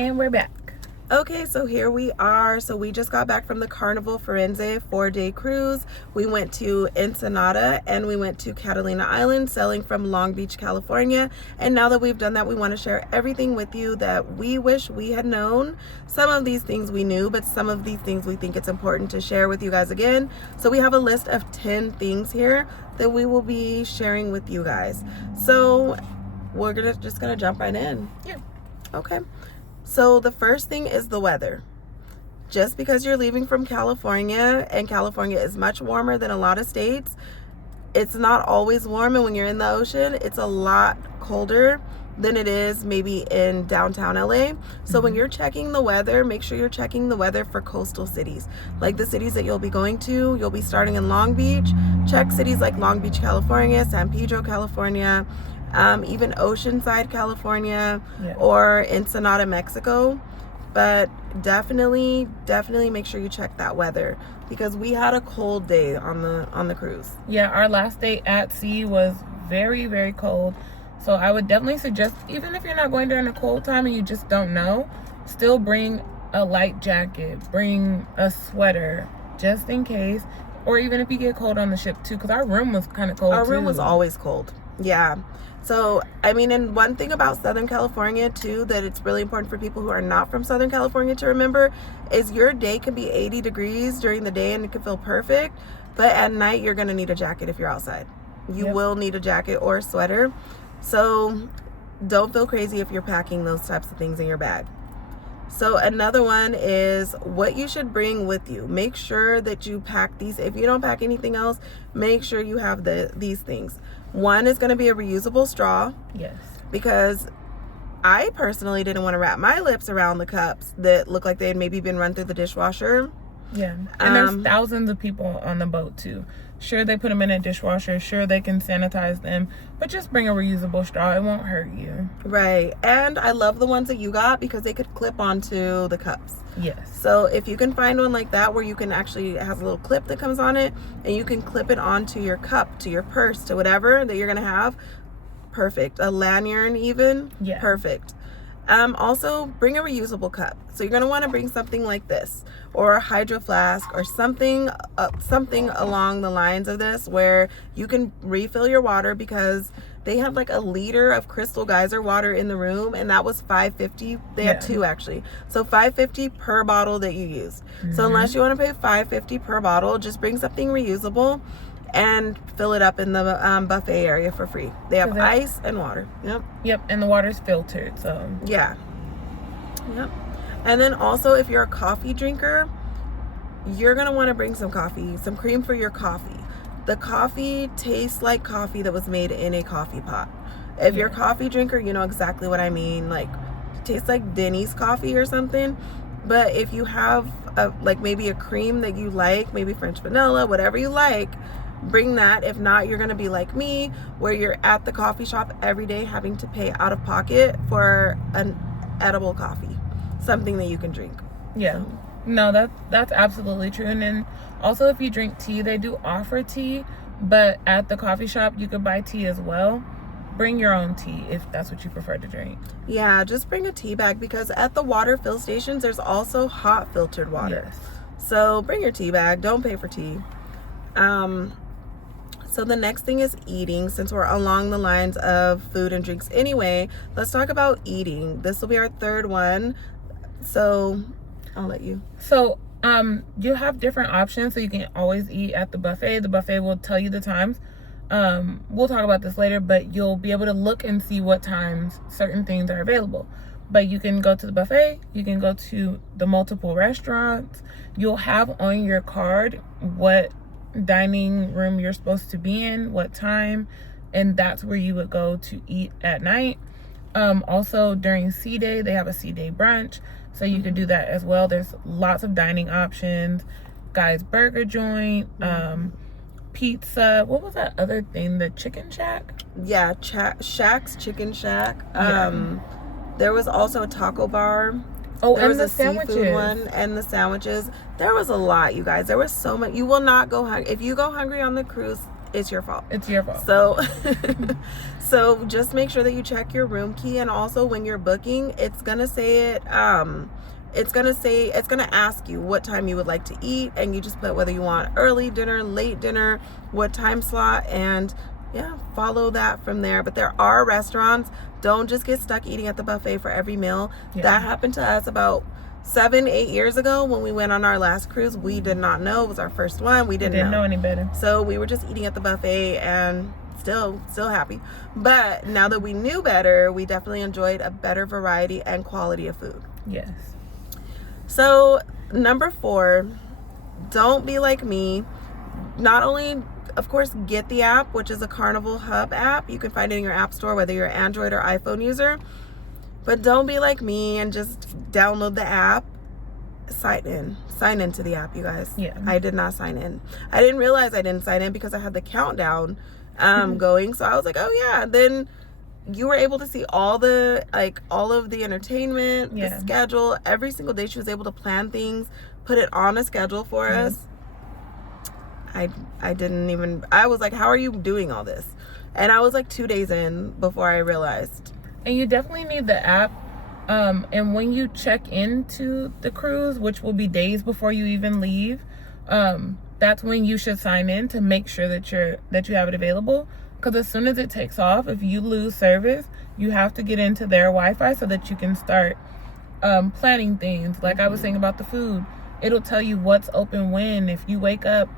And we're back. Okay, so here we are. So we just got back from the Carnival Firenze 4-day cruise. We went to Ensenada and we went to Catalina Island, sailing from Long Beach, California. And now that we've done that, we want to share everything with you that we wish we had known. Some of these things we knew, but some of these things we think it's important to share with you guys again. So we have a list of 10 things here that we will be sharing with you guys. So we're just gonna jump right in. Yeah. Okay. So the first thing is the weather. Just because you're leaving from California, and California is much warmer than a lot of states, it's not always warm, and when you're in the ocean, it's a lot colder than it is maybe in downtown LA. So when you're checking the weather, make sure you're checking the weather for coastal cities. Like the cities that you'll be going to, you'll be starting in Long Beach. Check cities like Long Beach, California, San Pedro, California, even Oceanside, California, or Ensenada, Mexico. But definitely make sure you check that weather, because we had a cold day on the cruise. Yeah, our last day at sea was very, very cold. So I would definitely suggest, even if you're not going during a cold time and you just don't know, still bring a light jacket, bring a sweater just in case, or even if you get cold on the ship too, because our room was kind of cold. Our room was always cold. Yeah. So, I mean, and one thing about Southern California too, that it's really important for people who are not from Southern California to remember, is your day can be 80 degrees during the day and it can feel perfect, but at night you're going to need a jacket if you're outside. You will need a jacket or a sweater. So don't feel crazy if you're packing those types of things in your bag. So another one is what you should bring with you. Make sure that you pack these. If you don't pack anything else, make sure you have these things. One is going to be a reusable straw. Yes. Because I personally didn't want to wrap my lips around the cups that look like they had maybe been run through the dishwasher. Yeah. And there's thousands of people on the boat too. Sure, they put them in a dishwasher. Sure, they can sanitize them. But just bring a reusable straw. It won't hurt you. Right. And I love the ones that you got because they could clip onto the cups. Yes. So if you can find one like that where you can actually, it has a little clip that comes on it and you can clip it onto your cup, to your purse, to whatever that you're going to have, perfect. A lanyard even, perfect. Also bring a reusable cup. So you're going to want to bring something like this, or a hydro flask, or something along the lines of this, where you can refill your water, because they have like a liter of Crystal Geyser water in the room, and that was $5.50. They had two actually, so $5.50 per bottle that you use. So unless you want to pay $5.50 per bottle, just bring something reusable and fill it up in the buffet area for free. They have ice and water. Yep, and the water's filtered, so yeah. Yep. And then also, if you're a coffee drinker, you're gonna want to bring some coffee, some cream for your coffee. The coffee tastes like coffee that was made in a coffee pot. If you're a coffee drinker, you know exactly what I mean. Like, it tastes like Denny's coffee or something. But if you have like maybe a cream that you like, maybe French vanilla, whatever you like, bring that. If not, you're gonna be like me, where you're at the coffee shop every day having to pay out of pocket for an edible coffee, something that you can drink. Yeah. No, that's absolutely true. And then also, if you drink tea, they do offer tea, but at the coffee shop you could buy tea as well. Bring your own tea if that's what you prefer to drink. Yeah, just bring a tea bag, because at the water fill stations there's also hot filtered water. Yes. So bring your tea bag. Don't pay for tea. So the next thing is eating. Since we're along the lines of food and drinks anyway, let's talk about eating. This will be our third one. So I'll let you. So you have different options, so you can always eat at the buffet. The buffet will tell you the times. We'll talk about this later, but you'll be able to look and see what times certain things are available. But you can go to the buffet, you can go to the multiple restaurants. You'll have on your card what dining room you're supposed to be in, what time, and that's where you would go to eat at night. Also during sea day, they have a sea day brunch, so you can do that as well. There's lots of dining options. Guy's Burger Joint, pizza. What was that other thing? The Chicken Shack? Yeah, Shack's Chicken Shack. There was also a taco bar. Oh, there and the sandwiches. Seafood one, and the sandwiches. There was a lot, you guys. There was so much. You will not go hungry. If you go hungry on the cruise, it's your fault. It's your fault. So just make sure that you check your room key, and also when you're booking, it's gonna say it. It's gonna ask you what time you would like to eat, and you just put whether you want early dinner, late dinner, what time slot, and yeah, follow that from there. But there are restaurants. Don't just get stuck eating at the buffet for every meal. Yeah. That happened to us about 7-8 years ago when we went on our last cruise. We did not know. It was our first one. We didn't know any better. So we were just eating at the buffet and still happy. But now that we knew better, we definitely enjoyed a better variety and quality of food. Yes. So number 4, don't be like me. Not only, of course, get the app, which is a Carnival Hub app. You can find it in your app store, whether you're an Android or iPhone user. But don't be like me and just download the app. Sign into the app, you guys. Yeah. I did not sign in. I didn't realize I didn't sign in because I had the countdown going. So I was like, oh yeah. Then you were able to see all of the entertainment, the schedule. Every single day she was able to plan things, put it on a schedule for us. I didn't even, I was like, how are you doing all this? And I was like 2 days in before I realized. And you definitely need the app. And when you check into the cruise, which will be days before you even leave, that's when you should sign in to make sure that you have it available. Because as soon as it takes off, if you lose service, you have to get into their Wi-Fi so that you can start planning things. Like I was saying about the food, it'll tell you what's open when. If you wake up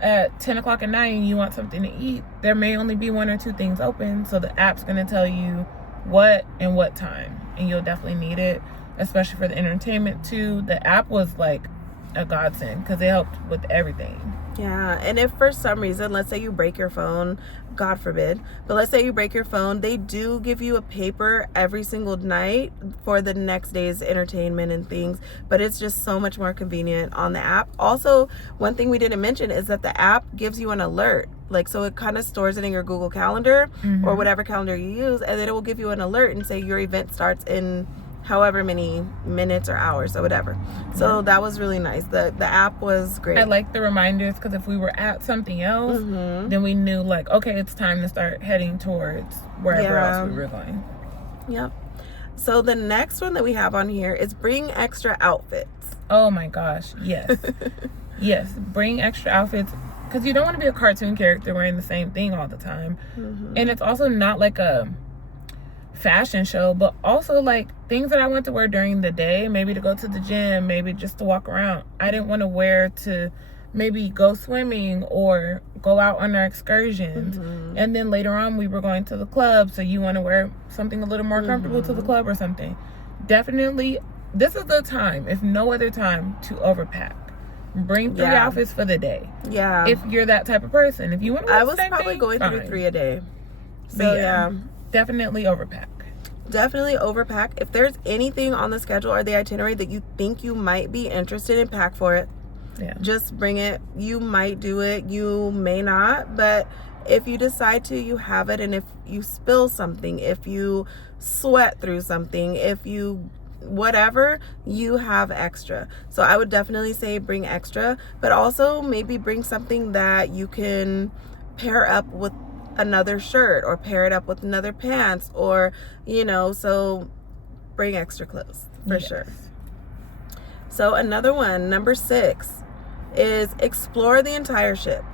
at 10 o'clock at night and you want something to eat, there may only be 1 or 2 things open. So the app's going to tell you what and what time. And you'll definitely need it, especially for the entertainment too. The app was like a godsend because it helped with everything. Yeah, and if for some reason, let's say you break your phone, God forbid, but let's say you break your phone, they do give you a paper every single night for the next day's entertainment and things, but it's just so much more convenient on the app. Also, one thing we didn't mention is that the app gives you an alert. Like, so it kind of stores it in your Google Calendar or whatever calendar you use, and then it will give you an alert and say your event starts in however many minutes or hours or whatever. So that was really nice. The app was great. I like the reminders because if we were at something else, then we knew like, okay, it's time to start heading towards wherever else we were going. Yep. So the next one that we have on here is bring extra outfits. Oh my gosh, yes. Yes, bring extra outfits because you don't want to be a cartoon character wearing the same thing all the time. And it's also not like a fashion show, but also like things that I want to wear during the day, maybe to go to the gym, maybe just to walk around. I didn't want to wear to maybe go swimming or go out on our excursions. And then later on we were going to the club, so you want to wear something a little more comfortable to the club or something. Definitely this is the time, if no other time, to overpack. Bring 3 outfits for the day. Yeah, if you're that type of person. If you want to wear I was probably going through 3 a day, so yeah. Definitely overpack. Definitely overpack. If there's anything on the schedule or the itinerary that you think you might be interested in, pack for it. Yeah. Just bring it. You might do it. You may not. But if you decide to, you have it. And if you spill something, if you sweat through something, if you whatever, you have extra. So I would definitely say bring extra. But also maybe bring something that you can pair up with another shirt or pair it up with another pants, or so bring extra clothes for sure. So another one, number 6, is explore the entire ship.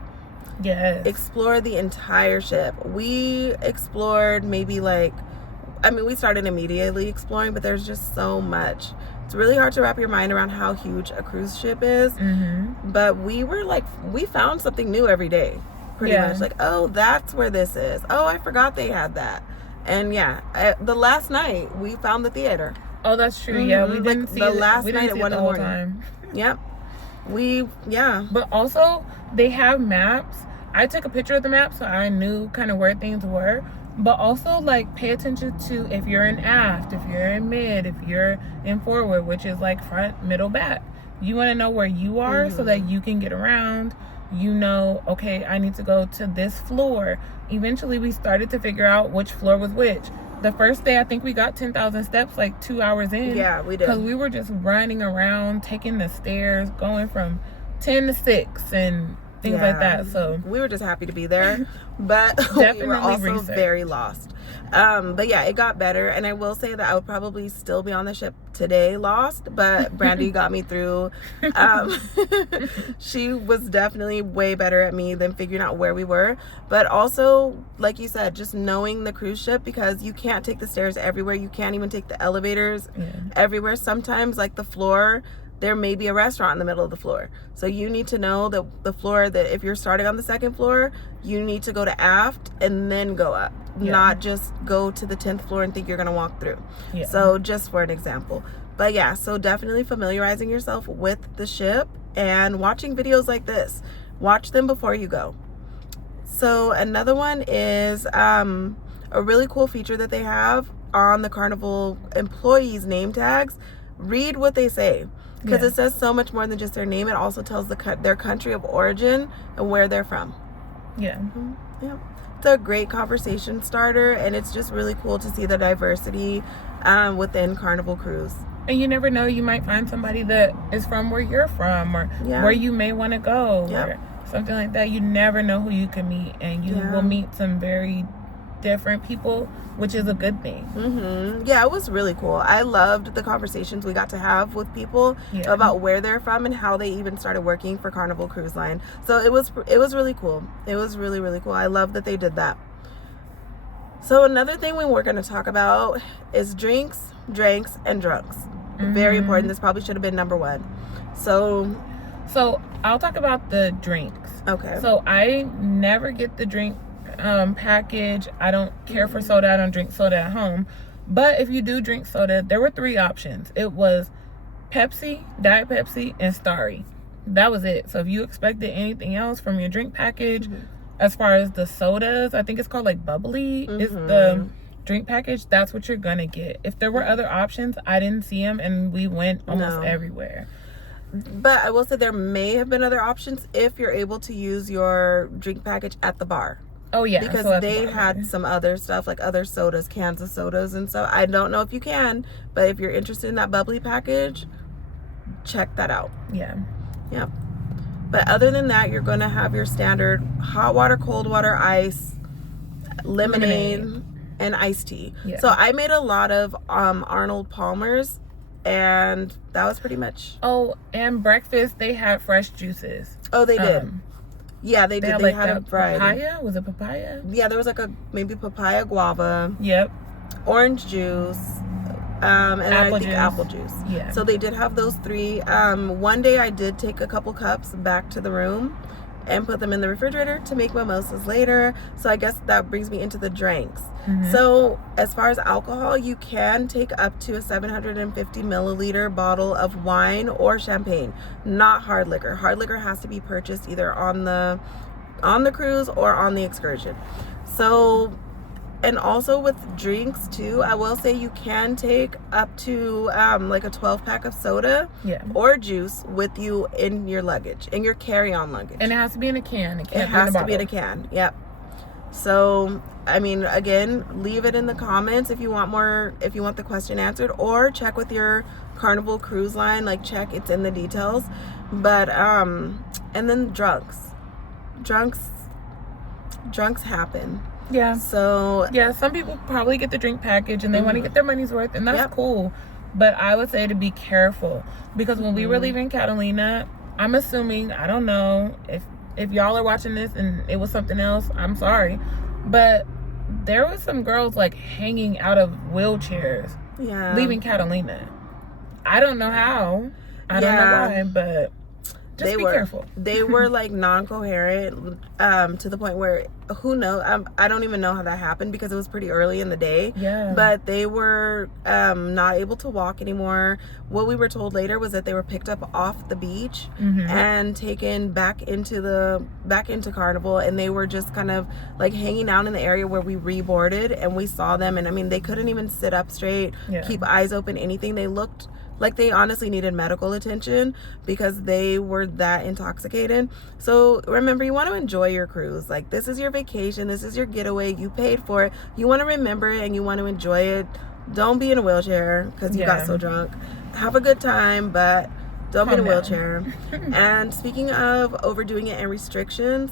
Yes, explore the entire ship. We explored maybe we started immediately exploring, but there's just so much. It's really hard to wrap your mind around how huge a cruise ship is. But we found something new every day. Pretty much like, oh, that's where this is. Oh, I forgot they had that. And the last night we found the theater. Oh, that's true. Yeah, we didn't see the last night at 1 in the morning. Yep. But also they have maps. I took a picture of the map so I knew kind of where things were. But also pay attention to if you're in aft, if you're in mid, if you're in forward, which is like front, middle, back. You want to know where you are so that you can get around. Okay, I need to go to this floor. Eventually we started to figure out which floor was which. The first day I think we got 10,000 steps 2 hours in. Yeah, we did. Because we were just running around, taking the stairs, going from 10 to 6, and things like that. So we were just happy to be there, but we were also very lost. But yeah, it got better, and I will say that I would probably still be on the ship today lost, but Brandy got me through. She was definitely way better at me than figuring out where we were, but also, like you said, just knowing the cruise ship, because you can't take the stairs everywhere, you can't even take the elevators everywhere. Sometimes, like the floor, there may be a restaurant in the middle of the floor. So you need to know that the floor, that if you're starting on the second floor, you need to go to aft and then go up. Not just go to the 10th floor and think you're going to walk through. So just for an example. But yeah, so definitely familiarizing yourself with the ship and watching videos like this. Watch them before you go. So another one is a really cool feature that they have on the Carnival employees' name tags. Read what they say, because it says so much more than just their name. It also tells their country of origin and where they're from. Yeah. It's a great conversation starter, and it's just really cool to see the diversity within Carnival Cruise. And you never know, you might find somebody that is from where you're from, or where you may want to go, or something like that. You never know who you can meet, and you will meet some very different people, which is a good thing. Yeah, it was really cool. I loved the conversations we got to have with people about where they're from and how they even started working for Carnival Cruise Line. So it was really cool. It was really, really cool. I love that they did that. So another thing we were going to talk about is drinks, and drunks. Very important. This probably should have been number one. So I'll talk about the drinks. Okay. So I never get the drink package. I don't care for soda. I don't drink soda at home. But if you do drink soda, there were 3 options. It was Pepsi, Diet Pepsi, and Starry. That was it. So if you expected anything else from your drink package, as far as the sodas, I think it's called like bubbly, is the drink package. That's what you're gonna get. If there were other options, I didn't see them, and we went almost everywhere. But I will say there may have been other options if you're able to use your drink package at the bar. Oh yeah, because they had some other stuff, like other sodas, cans of sodas, and so I don't know if you can, but if you're interested in that bubbly package, check that out. Yeah. But other than that, you're going to have your standard hot water, cold water, ice, lemonade. And iced tea. So I made a lot of Arnold Palmer's, and that was pretty much. Oh, and breakfast, they had fresh juices. Oh, they did. Yeah, they did. They had a variety. Papaya? Was it papaya? Yeah, there was like maybe papaya, guava. Yep. Orange juice. And apple juice. Yeah. So they did have those 3. One day I did take a couple cups back to the room and put them in the refrigerator to make mimosas later. So I guess that brings me into the drinks. So as far as alcohol, you can take up to a 750 milliliter bottle of wine or champagne, not hard liquor. Hard liquor has to be purchased either on the cruise or on the excursion. So, and also with drinks too, I will say you can take up to like a 12-pack of soda or juice with you in your luggage, in your carry-on luggage. And it has to be in a can. It has to be in a can. Yep. So, I mean, again, leave it in the comments if you want more, if you want the question answered, or check with your Carnival Cruise Line, like check, it's in the details. But and then drunks happen. Yeah. So yeah, some people probably get the drink package and they want to get their money's worth, and that's cool. But I would say to be careful, because when we were leaving Catalina, I'm assuming, I don't know if y'all are watching this and it was something else, I'm sorry, but there was some girls like hanging out of wheelchairs leaving Catalina. I don't know how, I don't know why, but just be careful. They were like non-coherent to the point where, who knows, I don't even know how that happened, because it was pretty early in the day. But they were not able to walk anymore. What we were told later was that they were picked up off the beach and taken back into Carnival, and they were just kind of like hanging out in the area where we reboarded, and we saw them, and I mean, they couldn't even sit up straight, keep eyes open, anything. They looked like they honestly needed medical attention because they were that intoxicated. So remember, you want to enjoy your cruise. Like, this is your vacation, this is your getaway, you paid for it, you want to remember it and you want to enjoy it. Don't be in a wheelchair because you got so drunk. Have a good time, but Don't be in a wheelchair. And speaking of overdoing it and restrictions,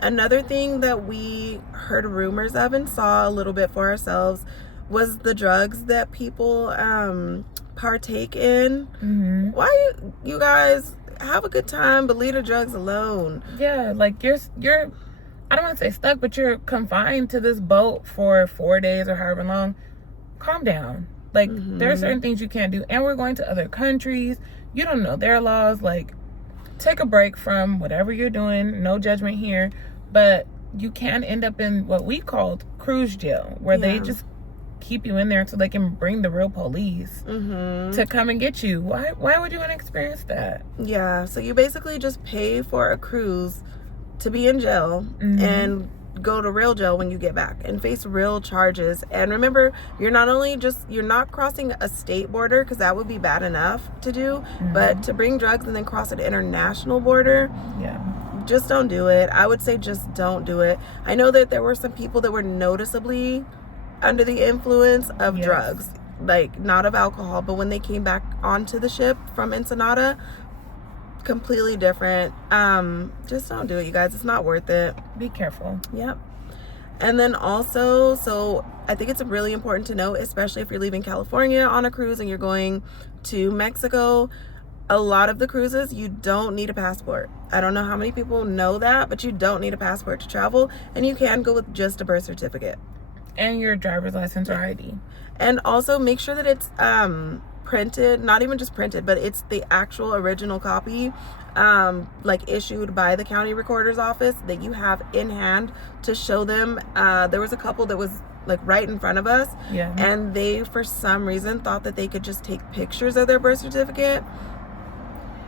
another thing that we heard rumors of and saw a little bit for ourselves was the drugs that people partake in. Why you guys have a good time but leave the drugs alone? Yeah, like you're I don't want to say stuck, but you're confined to this boat for 4 days or however long. Calm down. Like there are certain things you can't do, and we're going to other countries. You don't know their laws. Like, take a break from whatever you're doing. No judgment here, but you can end up in what we called cruise jail, where they just keep you in there until they can bring the real police to come and get you. Why would you want to experience that? Yeah, so you basically just pay for a cruise to be in jail and go to real jail when you get back and face real charges. And remember, you're not crossing a state border, because that would be bad enough to do, but to bring drugs and then cross an international border, just don't do it. I would say just don't do it. I know that there were some people that were noticeably under the influence of drugs, like not of alcohol, but when they came back onto the ship from Ensenada, completely different. Just don't do it, you guys. It's not worth it. Be careful. Yep. And then also, so I think it's really important to note, especially if you're leaving California on a cruise and you're going to Mexico, a lot of the cruises, you don't need a passport. I don't know how many people know that, but you don't need a passport to travel, and you can go with just a birth certificate and your driver's license or ID. And also make sure that it's printed, not even just printed, but it's the actual original copy, like issued by the county recorder's office, that you have in hand to show them. There was a couple that was like right in front of us, and they for some reason thought that they could just take pictures of their birth certificate.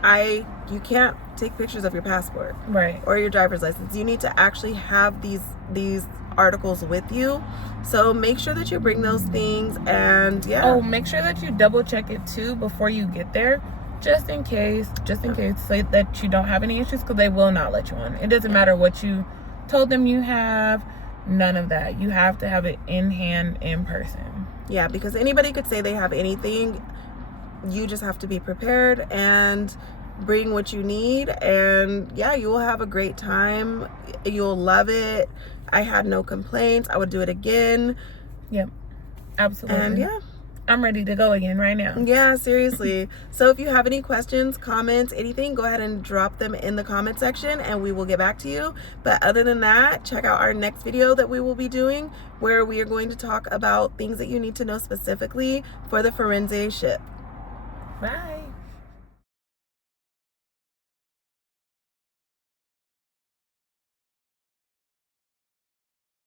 You can't take pictures of your passport, right, or your driver's license. You need to actually have these articles with you. So make sure that you bring those things, and make sure that you double check it too before you get there, just in case, so that you don't have any issues, because they will not let you on. It doesn't matter what you told them you have, none of that. You have to have it in hand, in person. Yeah, because anybody could say they have anything. You just have to be prepared and bring what you need, and you will have a great time. You'll love it. I had no complaints. I would do it again. Yep, absolutely. And I'm ready to go again right now. Yeah, seriously. So if you have any questions, comments, anything, go ahead and drop them in the comment section and we will get back to you. But other than that, check out our next video that we will be doing, where we are going to talk about things that you need to know specifically for the Firenze ship. Bye.